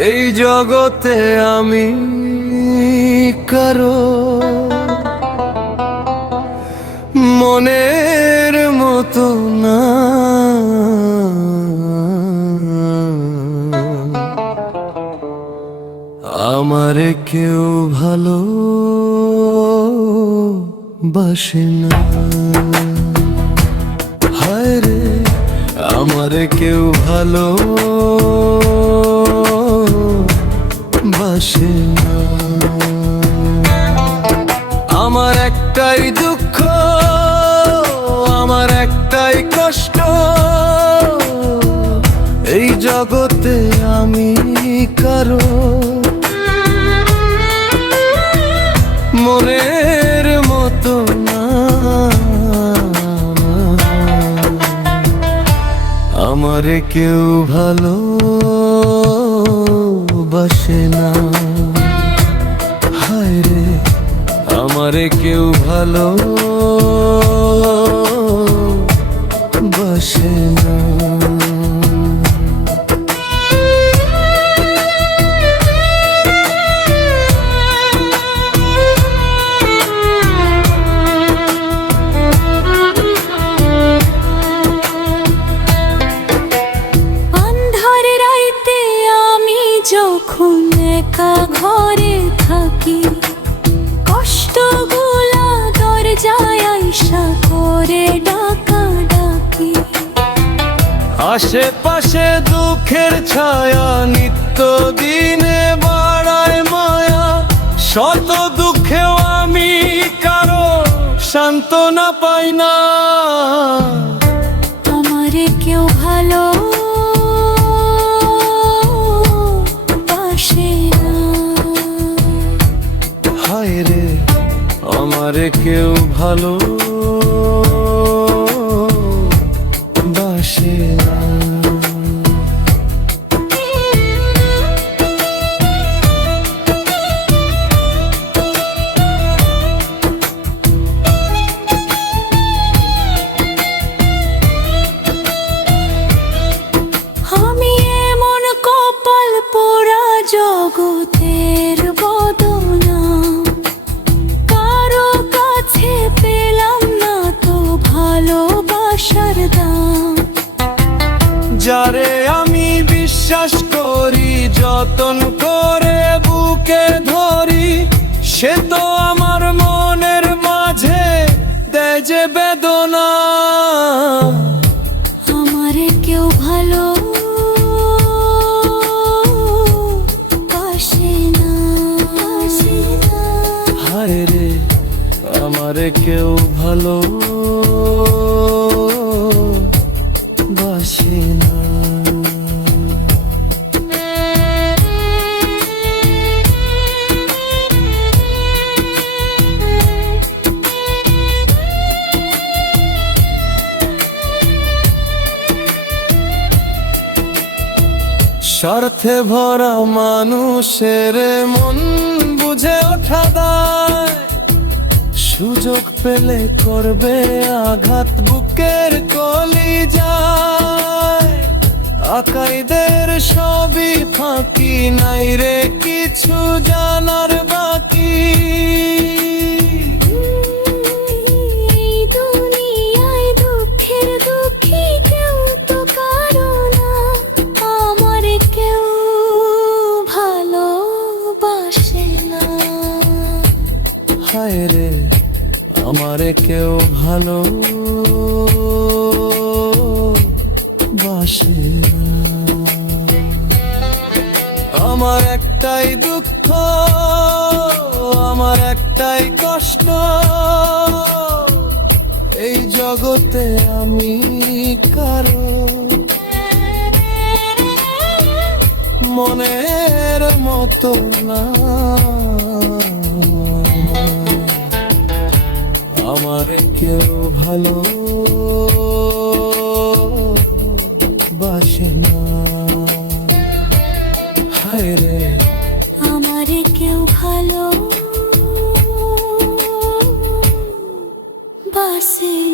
এই জগতে আমি কারও মনের মতো না। আমার কেউ ভালো বাসে না। হায় রে, আমার কেউ ভালো না আমার একটাই দুঃখ, আমার একটাই কষ্ট। এই জগতে আমি কারও। মনের মতো না। আমারে কেউ ভালো একা ঘরে থাকি। কষ্টগুলা দরজায় আইসা করে ডাকা ডাকি আশেপাশে দুঃখের ছায়া নিত্য দিনে বাড়ায় মায়া। শত দুঃখেও আমি কারও সান্ত্বনা পাই না। আমারে কেউ ভালো আমারে কেউ ভালো যতন করে বুকে ধরি সে তো আমার মনের মাঝে দেয় যে বেদনা। আমারে কেউ ভালো বাসে না। হায় রে আমারে কেউ ভালো বাসে না। স্বার্থে ভরা মানুষের মন বুঝে ওঠা দায়। সুযোগ পেলে করবে আঘাত বুকের কলি যায় আকাইদের সবই ফাঁকি, নাই রে কিছু জানার কেউ ভালো বাসে আমার একটাই দুঃখ, আমার একটাই কষ্ট। এই জগতে আমি কারও মনের মতো না। আমার কেউ ভালো বাসে না। হায় রে। আমার কেউ ভালো বাসে